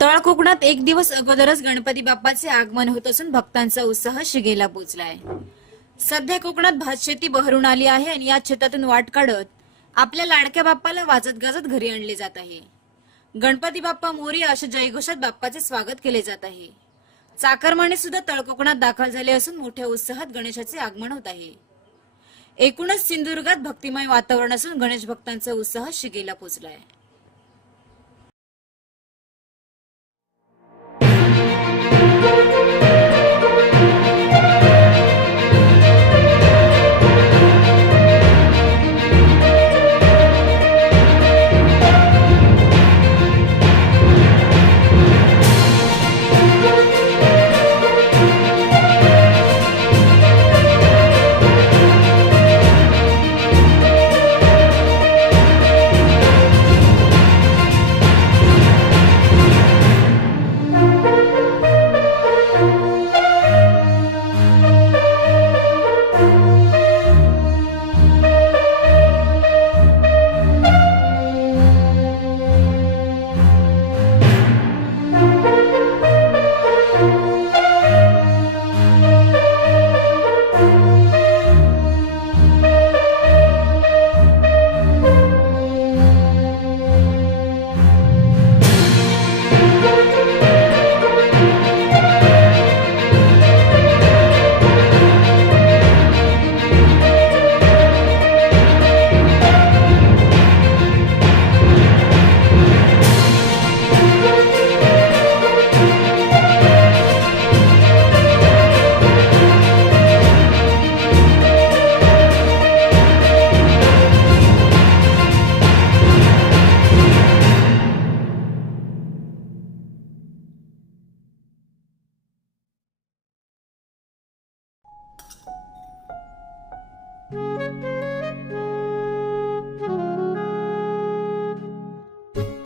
तळ कोकणात एक दिवस अगोदरच गणपती बाप्पाचे आगमन होत असून भक्तांचा उत्साह शिगेला पोचलाय. सध्या कोकणात भातशेती बहरून आली आहे आणि या शेतातून वाट काढत आपल्या लाडक्या बाप्पाला वाजत गाजत घरी आणले जात आहे. गणपती बाप्पा मोरी अशा जयघोषात बाप्पाचे स्वागत केले जात आहे. चाकरमाने सुद्धा तळकोकणात दाखल झाले असून मोठ्या उत्साहात गणेशाचे आगमन होत आहे. एकूणच सिंधुदुर्गात भक्तिमय वातावरण असून गणेश भक्तांचा उत्साह शिगेला पोचलाय.